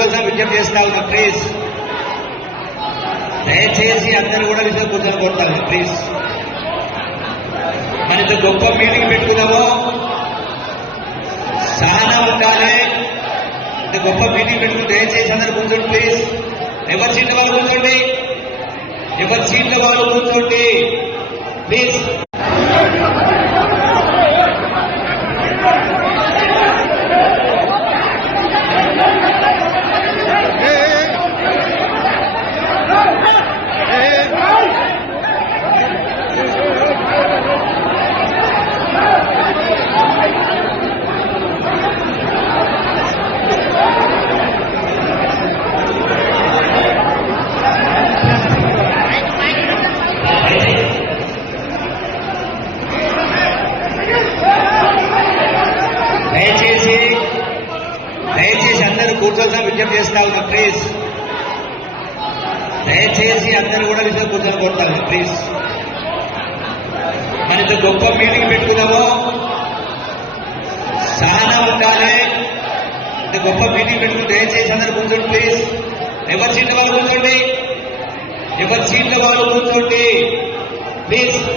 కూర్చోదాం విజ్ఞప్తి చేసుకోవాలి ప్లీజ్ దయచేసి అందరూ కూడా విజయం కూర్చొని కోరుతాను ప్లీజ్ మన గొప్ప మీటింగ్ పెట్టుకున్నాము చాలా ఉండాలి. ఇంత గొప్ప మీటింగ్ పెట్టుకుని దయచేసి అందరూ కూర్చోండి ప్లీజ్ ఎవరి సీట్ల వాళ్ళు కూర్చోండి? ఎవరి సీట్ల వాళ్ళు కూర్చోండి? ప్లీజ్ దయచేసి దయచేసి అందరూ కూర్చోదాం విజ్ఞప్తి చేస్తా ప్లీజ్. దయచేసి అందరూ కూడా విజయం కూర్చొని కోరుతాను ప్లీజ్. మన గొప్ప మీటింగ్ పెట్టుకున్నాము చాలా ఉండాలి. ఇంత గొప్ప మీటింగ్ పెట్టుకుని దయచేసి అందరూ కూర్చోండి ప్లీజ్. ఎవరి సీట్ల వాళ్ళు కూర్చోండి? ఎవరి సీట్ల వాళ్ళు కూర్చోండి? ప్లీజ్.